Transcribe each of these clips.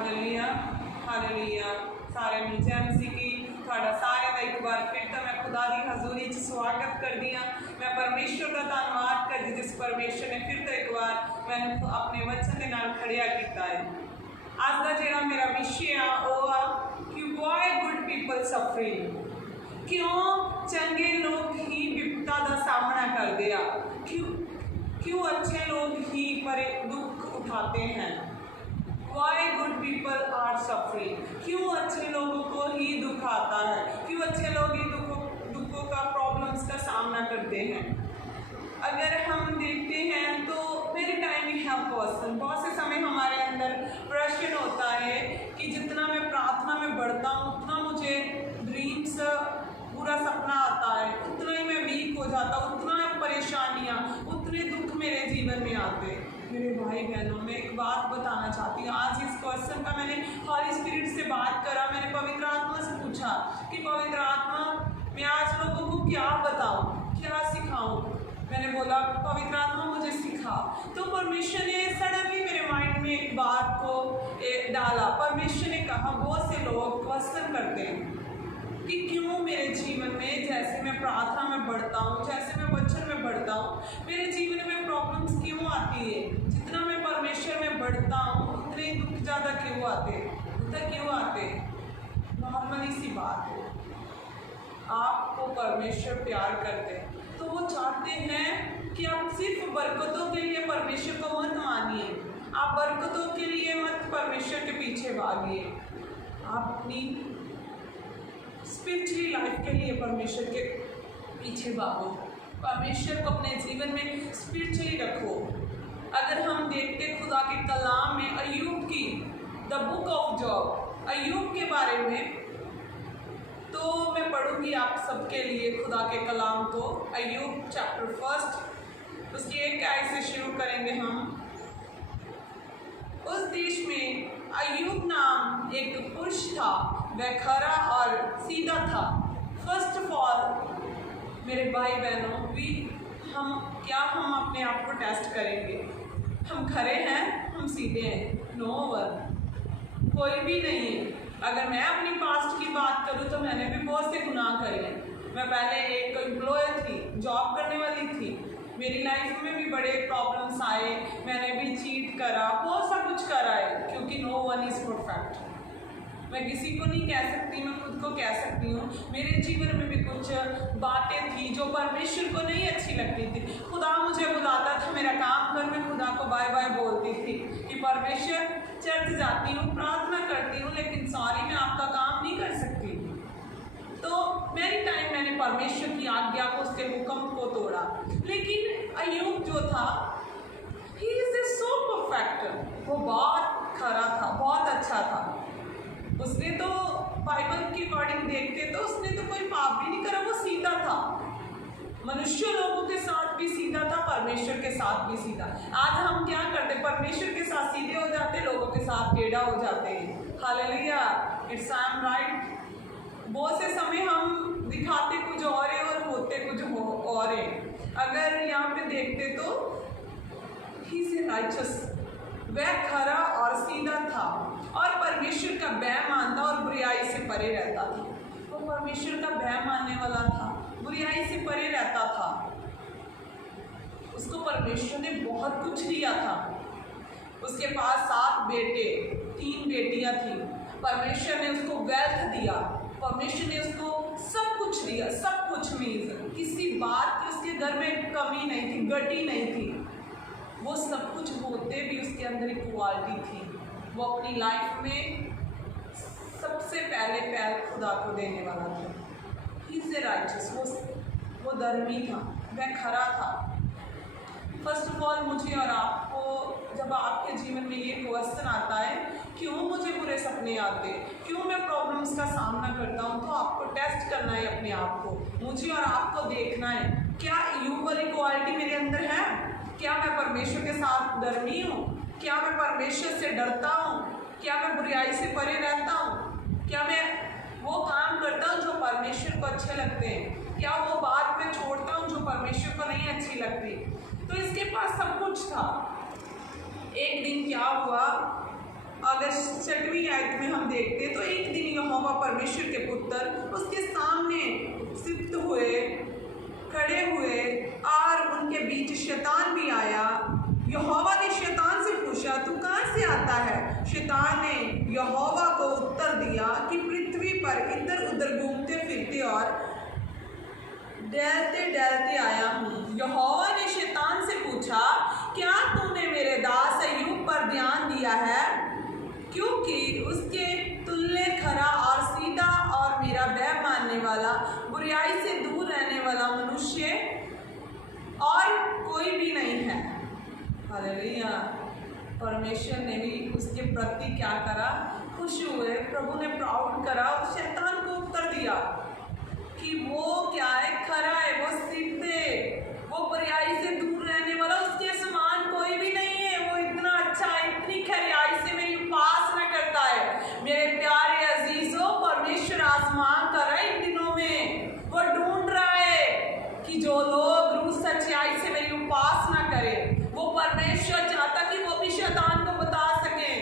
Hallelujah hallelujah. सारे नीचे मसीह की थोड़ा सारे का एक बार फिर तो मैं खुदा की हजूरी च स्वागत कर दिया। मैं परमेश्वर का धन्यवाद कर दी जिस परमेश्वर ने फिर तो एक बार मैंने अपने वचन के नाल खड़िया किया है। आज का जो मेरा विषय है वो है कि वाई गुड पीपल सफरिंग, क्यों चंगे लोग ही विपता का सामना करते हैं, क्यों अच्छे लोग ही पर दुख उठाते हैं। Why good people are suffering, क्यों अच्छे लोगों को ही दुख आता है, क्यों अच्छे लोग ही दुखों का प्रॉब्लम्स का सामना करते हैं। अगर हम देखते हैं तो मेरे टाइम वी हैव पर्सन, बहुत से समय हमारे अंदर प्रश्न होता है कि जितना मैं प्रार्थना में बढ़ता हूँ उतना मुझे ड्रीम्स पूरा सपना आता है, उतना ही मैं वीक हो जाता हूँ, उतना परेशानियाँ उतने दुख मेरे जीवन में आते। मेरे भाई बहनों, मैं एक बात बताना चाहती हूँ। आज इस क्वेश्चन का मैंने हॉली स्पिरिट से बात करा, मैंने पवित्र आत्मा से पूछा कि पवित्र आत्मा मैं आज लोगों को क्या बताऊँ, क्या सिखाऊँ। मैंने बोला पवित्र आत्मा मुझे सिखा। तो परमेश्वर ने सडनली मेरे माइंड में एक बात को डाला। परमेश्वर ने कहा बहुत से लोग क्वेश्चन करते हैं कि क्यों मेरे जीवन में जैसे मैं प्रार्थना में बढ़ता हूँ, जैसे मैं वचन में बढ़ता हूँ, मेरे जीवन में प्रॉब्लम्स क्यों आती है। जितना मैं परमेश्वर में बढ़ता हूँ उतने दुख ज़्यादा क्यों आते, उतना क्यों आते। नॉर्मली सी बात है, आपको परमेश्वर प्यार करते हैं तो वो चाहते हैं कि आप सिर्फ बरकतों के लिए परमेश्वर को मत मानिए, आप बरकतों के लिए मत परमेश्वर के पीछे भागिए, आप अपनी स्पिरिचुअली लाइफ के लिए परमेश्वर के पीछे भागो, परमेश्वर को अपने जीवन में स्पिरिचुअली रखो। अगर हम देखते खुदा के कलाम में अय्यूब की द बुक ऑफ जॉब, अय्यूब के बारे में, तो मैं पढ़ूंगी आप सबके लिए खुदा के कलाम को। अय्यूब चैप्टर 1 उसकी एक आयत से शुरू करेंगे हम। उस देश में अय्यूब नाम एक पुरुष था, वह खरा और सीधा था। फर्स्ट ऑफ ऑल मेरे भाई बहनों, हम अपने आप को टेस्ट करेंगे, हम खरे हैं, हम सीधे हैं। नो वन, कोई भी नहीं है। अगर मैं अपनी पास्ट की बात करूँ तो मैंने भी बहुत से गुनाह करे हैं। मैं पहले एक एम्प्लॉयर थी, जॉब करने वाली थी, मेरी लाइफ में भी बड़े प्रॉब्लम्स आए, मैंने भी चीट करा, बहुत सा कुछ करा है, क्योंकि नो वन इज़ परफेक्ट। मैं किसी को नहीं कह सकती, मैं खुद को कह सकती हूँ। मेरे जीवन में भी कुछ बातें थी जो परमेश्वर को नहीं अच्छी लगती थी। खुदा मुझे बुलाता था मेरा काम कर, मैं खुदा को बाय बाय बोलती थी कि परमेश्वर चर्च जाती हूँ, प्रार्थना करती हूँ, लेकिन सॉरी मैं आपका काम नहीं कर सकती। तो मेरी टाइम मैंने परमेश्वर की आज्ञा को, उसके हुक्म को तोड़ा। लेकिन अय्यूब जो था, ही इज सो परफेक्ट, वो बहुत खरा था, बहुत अच्छा था। उसने तो बाइबल की अकॉर्डिंग देखते तो उसने तो कोई पाप भी नहीं करा, वो सीधा था। मनुष्य लोगों के साथ भी सीधा था, परमेश्वर के साथ भी सीधा। आज हम क्या करते, परमेश्वर के साथ सीधे हो जाते, लोगों के साथ टेढ़ा हो जाते हैं। Hallelujah, it's I am right. बहुत से समय हम दिखाते कुछ और है और होते कुछ और है। अगर यहाँ पे देखते तो ही इज राइचस, वह खरा और सीधा था और परमेश्वर का भय मानता और बुराई से परे रहता था। वो परमेश्वर का भय मानने वाला था, बुराई से परे रहता था। उसको परमेश्वर ने बहुत कुछ दिया था। उसके पास 7 बेटे, 3 बेटियां थी। परमेश्वर ने उसको वेल्थ दिया, परमेश्वर ने उसको सब कुछ दिया, सब कुछ मीन्स किसी बात की उसके घर में कमी नहीं थी, गटी नहीं थी। वो सब कुछ होते भी उसके अंदर एक क्वालिटी थी। वो अपनी लाइफ में सबसे पहले पैर खुदा को देने वाला था। ही इज राइचस, वो धर्मी था, वह खरा था। फर्स्ट ऑफ ऑल मुझे और आपको, जब आपके जीवन में ये क्वेश्चन आता है क्यों मुझे बुरे सपने आते, क्यों मैं प्रॉब्लम्स का सामना करता हूँ, तो आपको टेस्ट करना है अपने आप को। मुझे और आपको देखना है क्या अय्यूब वाली क्वालिटी मेरे अंदर है। क्या मैं परमेश्वर के साथ धर्मी हूँ, क्या मैं परमेश्वर से डरता हूँ, क्या मैं बुराई से परे रहता हूँ, क्या मैं वो काम करता हूँ जो परमेश्वर को अच्छे लगते हैं, क्या वो बात मैं छोड़ता हूँ जो परमेश्वर को नहीं अच्छी लगती। तो इसके पास सब कुछ था। एक दिन क्या हुआ, अगर 6वीं आयत में हम देखते तो एक दिन यहोवा परमेश्वर के पुत्र उसके सामने सिद्ध हुए, खड़े हुए और उनके बीच शैतान भी आया। यहोवा ने शैतान से पूछा, तू कहाँ से आता है? शैतान ने यहोवा को उत्तर दिया कि पृथ्वी पर इधर उधर घूमते फिरते और डरते डरते आया हूँ। यहोवा ने शैतान से पूछा, क्या तूने मेरे दास अय्यूब पर ध्यान दिया है? क्योंकि उसके तुल्य खरा और सीधा और मेरा भय मानने वाला, बुराई से दूर रहने वाला मनुष्य और कोई भी नहीं है। हालेलुया। परमेश्वर ने भी उसके प्रति क्या करा? खुश हुए। प्रभु ने प्राउड करा और शैतान को उत्तर दिया कि वो क्या है? खरा है, वो सिद्ध है, वो बुराई से दूर रहने वाला, उसके समान कोई भी नहीं है। वो इतना अच्छा है, इतनी खरियाई से मेरी उपासना करता है। मेरे प्यारे अजीजों, परमेश्वर आसमान कर रहा है इन दिनों में। वो ढूंढ रहा है कि जो लोग रूह सच्चाई से मेरी उपासना करें। वो परमेश्वर चाहता कि वो भी शैतान को बता सके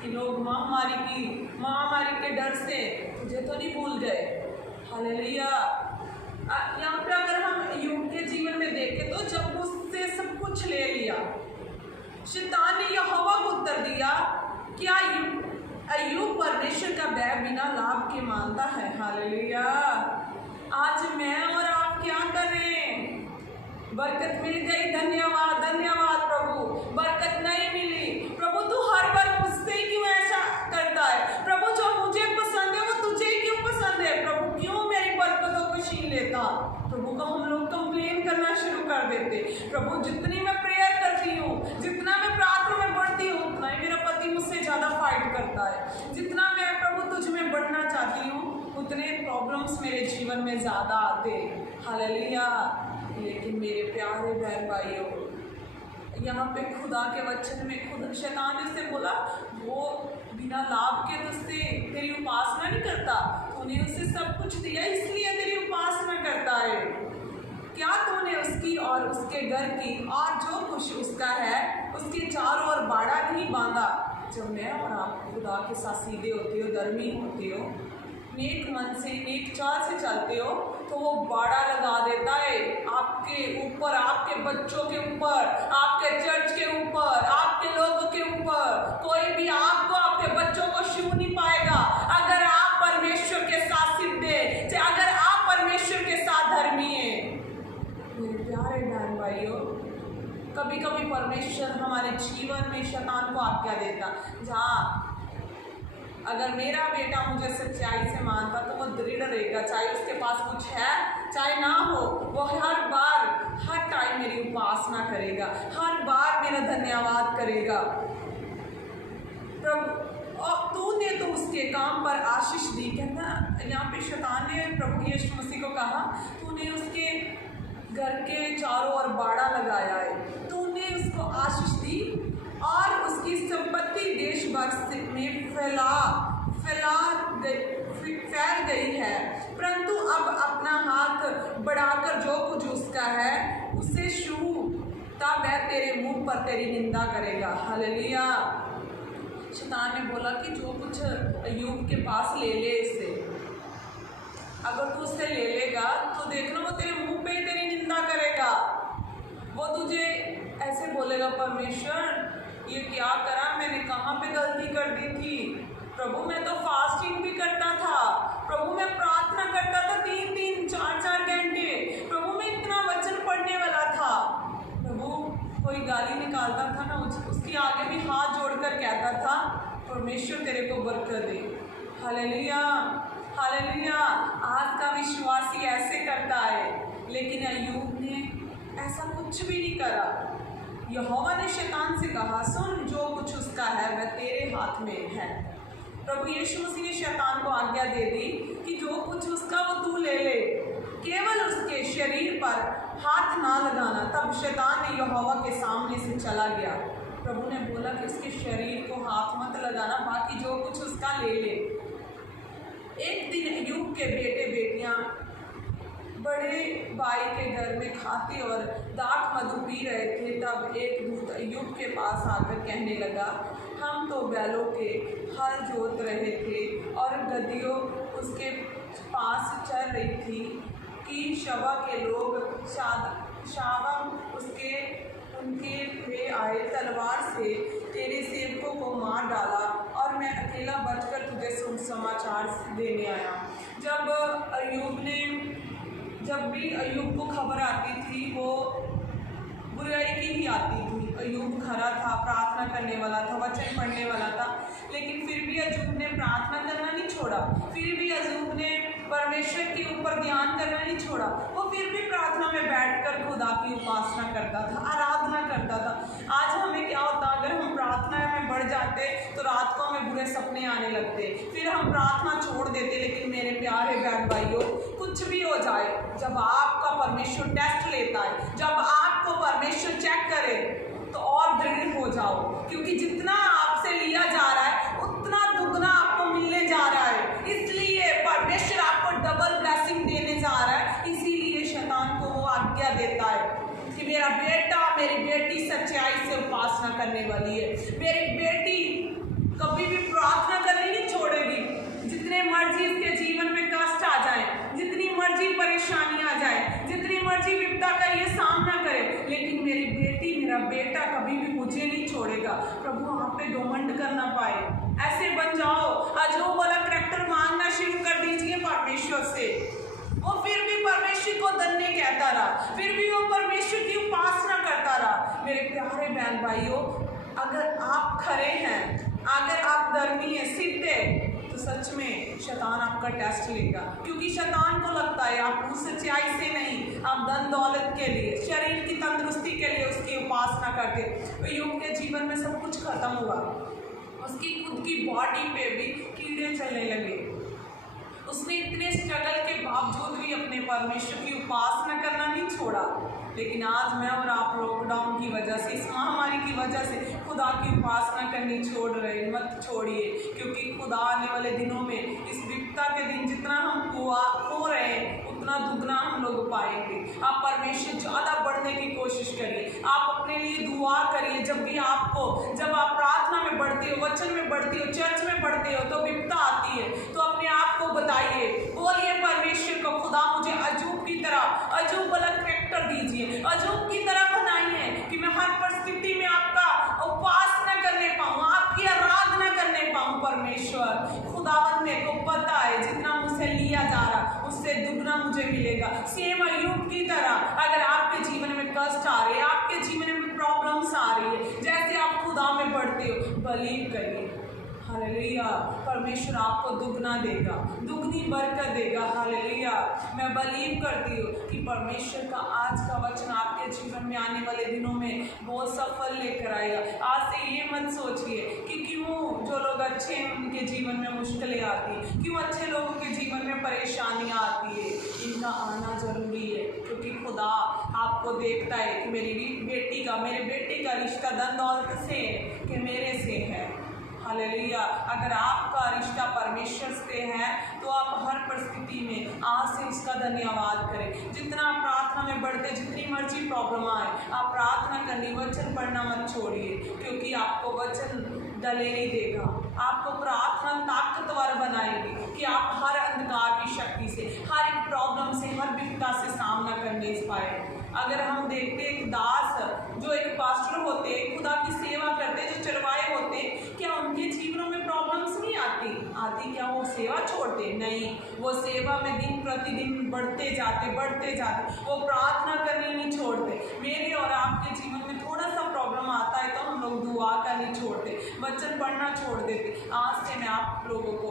कि लोग महामारी के डर से तुझे तो नहीं भूल गए। हालेलुया। यहाँ पे अगर हम अय्यूब के जीवन में देखें तो जब उससे सब कुछ ले लिया, शैतान ने यहोवा को उत्तर दिया कि अय्यूब परमेश्वर का भय बिना लाभ के मानता है। हालेलुया। आज मैं और आप क्या कर रहे हैं? बरकत मिल गई, धन्यवाद धन्यवाद प्रभु। बरकत नहीं मिली, प्रभु तू हर बार मुझसे ही क्यों ऐसा करता है? प्रभु जो मुझे पसंद है वो तुझे ही क्यों पसंद है? प्रभु क्यों मेरी बरकतों को छीन लेता? प्रभु को हम लोग कंप्लेन करना शुरू कर देते। प्रभु जितनी मैं प्रेयर करती हूँ, जितना मैं प्रार्थना में बढ़ती हूँ, उतना ही मेरा पति मुझसे ज़्यादा फाइट करता है। जितना मैं प्रभु तुझ में बढ़ना चाहती हूँ, उतने प्रॉब्लम्स मेरे जीवन में ज़्यादा आते। हालेलुया। लेकिन मेरे प्यारे बहन भाइयों, यहाँ पे खुदा के वचन में खुद शैतान ने उससे बोला, वो बिना लाभ के तुझसे तेरी उपासना नहीं करता, तूने उसे सब कुछ दिया इसलिए तेरी उपासना करता है। क्या तूने उसकी और उसके घर की और जो कुछ उसका है उसके चारों ओर बाड़ा नहीं बांधा? जब मैं और आप खुदा के साथ सीधे होते हो, धर्मी होते हो, नेक मन से नेक चाल से चलते हो, तो वो बाड़ा लगा देता है आपके ऊपर, आपके बच्चों के ऊपर, आपके चर्च के ऊपर, आपके लोगों के ऊपर। कोई भी आपको, आपके बच्चों को छू नहीं पाएगा अगर आप परमेश्वर के साथ सिद्धे, अगर आप परमेश्वर के साथ धर्मी हैं। मेरे प्यारे बहन भाइयों, कभी कभी परमेश्वर हमारे जीवन में शैतान को आज्ञा देता, जहाँ अगर मेरा बेटा मुझे सच्चाई से मानता तो वो दृढ़ रहेगा, चाहे उसके पास कुछ है चाहे ना हो, वो हर बार हर टाइम मेरी उपासना करेगा, हर बार मेरा धन्यवाद करेगा। प्रभु और तूने तो उसके काम पर आशीष दी। कहना यहाँ पे शैतान ने प्रभु यीशु मसीह को कहा, तूने उसके घर के चारों ओर बाड़ा लगाया है, तूने उसको आशीष दी और उसकी संपत्ति देश भर में फैल गई है, परंतु अब अपना हाथ बढ़ाकर जो कुछ उसका है उसे छू, तब वह तेरे मुंह पर तेरी निंदा करेगा। हालेलुया। शैतान ने बोला कि जो कुछ अय्यूब के पास ले ले इसे, अगर तू उससे ले लेगा तो देखना वो तेरे मुंह पे ही तेरी निंदा करेगा। वो तुझे ऐसे बोलेगा, परमेश्वर ये क्या करा, मैंने कहाँ पे गलती कर दी थी? प्रभु मैं तो फास्टिंग भी करता था, प्रभु मैं प्रार्थना करता था 3-3, 4-4 घंटे, प्रभु मैं इतना वचन पढ़ने वाला था। प्रभु कोई गाली निकालता था ना, उसके आगे भी हाथ जोड़कर कहता था, परमेश्वर तेरे को बरकत दे। Hallelujah hallelujah. आज का विश्वासी ऐसे करता है, लेकिन अय्यूब ने ऐसा कुछ भी नहीं करा। यहोवा ने शैतान से कहा, सुन जो कुछ उसका है वह तेरे हाथ में है। प्रभु यीशु मसीह ने शैतान को आज्ञा दे दी कि जो कुछ उसका वो तू ले ले, केवल उसके शरीर पर हाथ ना लगाना। तब शैतान ने यहोवा के सामने से चला गया। प्रभु ने बोला कि उसके शरीर को हाथ मत लगाना, बाकी जो कुछ उसका ले ले। एक दिन अय्यूब के बेटे बेटियां बड़े भाई के घर में खाते और दाख मधु पी रहे थे। तब एक दूत अय्यूब के पास आकर कहने लगा, हम तो बैलों के हल जोत रहे थे और गधियों उसके पास चल रही थी कि शवा के लोग शावा उसके उनके वे आए, तलवार से तेरे सेवकों को मार डाला और मैं अकेला बचकर तुझे समाचार देने आया। जब भी अय्यूब को खबर आती थी वो बुराई की ही आती थी। अय्यूब खरा था, प्रार्थना करने वाला था, वचन पढ़ने वाला था, लेकिन फिर भी अय्यूब ने प्रार्थना करना नहीं छोड़ा। फिर भी अय्यूब ने परमेश्वर के ऊपर ध्यान करना नहीं छोड़ा। वो फिर भी प्रार्थना में बैठकर खुदा की उपासना करता था, आराधना करता था। आज हमें क्या होता, अगर हम प्रार्थना में बढ़ जाते तो रात को हमें बुरे सपने आने लगते, फिर हम प्रार्थना छोड़ देते। लेकिन मेरे प्यारे बहन भाइयों, कुछ भी हो जाए, जब आपका परमेश्वर टेस्ट लेता है, जब आपको परमेश्वर चेक करे, तो और दृढ़ हो जाओ, क्योंकि जितना आपसे लिया जा रहा है उतना दुगना आपको मिलने जा रहा है। इसलिए परमेश्वर आपको डबल ब्लेसिंग देने जा रहा है। इसीलिए शैतान को वो आज्ञा देता है कि मेरा बेटा, मेरी बेटी सच्चाई से उपासना करने वाली है, मेरी बेटी कभी भी प्रार्थना करनी नहीं छोड़ेगी। जितने मर्जी इसके जीवन में कष्ट आ जाए, जितनी मर्जी परेशानी आ जाए, जितनी मर्जी विपदा का ये सामना करे, लेकिन मेरी बेटी, मेरा बेटा कभी भी मुझे नहीं छोड़ेगा। प्रभु आप पे घमंड करना पाए, ऐसे बन जाओ। अय्यूब वाला करैक्टर मांगना शुरू कर दीजिए परमेश्वर से। वो फिर भी परमेश्वर को धन्य कहता रहा, फिर भी वो परमेश्वर की उपासना करता रहा। मेरे प्यारे बहन भाइयों, अगर आप खरे हैं, अगर आप धर्मी हैं, सिद्ध है, तो सच में शैतान आपका टेस्ट लेगा, क्योंकि शैतान को लगता है आप उस सच्चाई से नहीं, आप धन दौलत के लिए, शरीर की तंदुरुस्ती के लिए उसकी उपासना करते। अय्यूब के जीवन में सब कुछ खत्म हुआ, उसकी खुद की बॉडी पे भी कीड़े चलने लगे। उसने इतने स्ट्रगल के बावजूद भी अपने परमेश्वर की उपासना करना नहीं छोड़ा। लेकिन आज मैं और आप लॉकडाउन की वजह से, इस महामारी की वजह से खुदा की उपासना करनी छोड़ रहे, मत छोड़िए, क्योंकि खुदा आने वाले दिनों में, इस विपदा के दिन जितना हम खो रहे हैं उतना दुगना हम लोग पाएंगे। आप परमेश्वर ज़्यादा बढ़ने की कोशिश करिए, आप अपने लिए दुआ करिए। जब आप प्रार्थना में बढ़ते हो, वचन में बढ़ते हो, चर्च में बढ़ते हो, तो विपदा आती है, तो अपने आप को बताइए, बोलिए परमेश्वर को, खुदा मुझे अय्यूब की तरह, अय्यूब वाला करैक्टर दीजिए, अय्यूब की तरह बनाइए कि मैं हर परिस्थिति में आपका उपासना करने पाऊँ, आपकी आराधना करने पाऊँ। परमेश्वर खुदावन मेरे को पता है जितना मुझसे लिया जा रहा उससे दुगना मुझे मिलेगा। सेम अय्यूब की तरह अगर आपके जीवन में कष्ट आ रहे हैं, आपके जीवन में प्रॉब्लम्स आ रही है, जैसे आप खुदा में बढ़ते हो, बिलीव करिए, हालेलुया, परमेश्वर आपको दुगना देगा, दुगनी बरकत देगा। हालेलुया, मैं बिलीव करती हूँ कि परमेश्वर का आज का वचन आपके जीवन में आने वाले दिनों में बहुत सफल लेकर आएगा। आज से ये मत सोचिए कि क्यों जो लोग अच्छे हैं उनके जीवन में मुश्किलें आती हैं, क्यों अच्छे लोगों के जीवन में परेशानियाँ आती है। इनका आना जरूरी है, क्योंकि खुदा आपको देखता है कि मेरे बेटी का रिश्ता धन दौलत से कि मेरे से है। हालेलुया, अगर आपका रिश्ता परमेश्वर से है तो आप हर परिस्थिति में आज से इसका धन्यवाद करें। जितना आप प्रार्थना में बढ़ते, जितनी मर्जी प्रॉब्लम आए, आप प्रार्थना करनी, वचन पढ़ना मत छोड़िए, क्योंकि आपको वचन दलेरी देगा, आपको प्रार्थना ताकतवर बनाएगी कि आप हर अंधकार की शक्ति से, हर एक प्रॉब्लम से, हर विपदा से सामना करने पाए। अगर हम देखते एक दास जो एक पास्टर होते, खुदा की सेवा करते, जो चरवाहे होते, क्या उनके जीवनों में प्रॉब्लम्स नहीं आती? क्या वो सेवा छोड़ते? नहीं, वो सेवा में दिन प्रतिदिन बढ़ते जाते, वो प्रार्थना करनी नहीं छोड़ते। मेरे और आपके जीवन में थोड़ा सा प्रॉब्लम आता है तो हम लोग दुआ करनी छोड़ते, वचन पढ़ना छोड़ देते। आज से मैं आप लोगों को,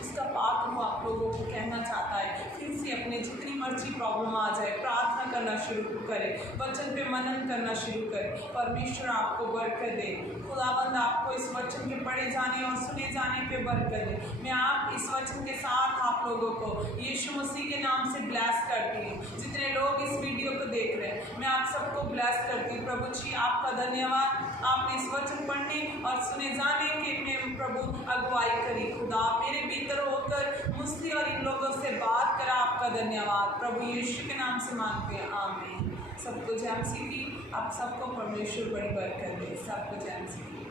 उसका पाक रूह आप लोगों को कहना चाहता है, फिर से अपने जितनी मर्जी प्रॉब्लम आ जाए, प्रार्थना करना शुरू करें, वचन पे मनन करना शुरू करें। परमेश्वर आपको बरकत दे, खुदाबंद आपको इस वचन के पढ़े जाने और सुने जाने पे बरकत दे। मैं आप इस वचन के साथ आप लोगों को यीशु मसीह के नाम से ब्लेस करती हूँ। जितने लोग इस वीडियो को देख रहे हैं, मैं आप सबको ब्लेस करती हूँ। प्रभु जी आपका धन्यवाद, आपने इस वचन पढ़ने और सुने जाने के में प्रभु अगुवाई करी। खुदा मेरे भीतर होकर मुझसे और इन लोगों से बात करा, आपका धन्यवाद। प्रभु यीशु के नाम से मांगते हैं, आमीन। सबको जय मसीह की, आप सबको परमेश्वर बड़ी बरकत दे। सबको जय मसीह की।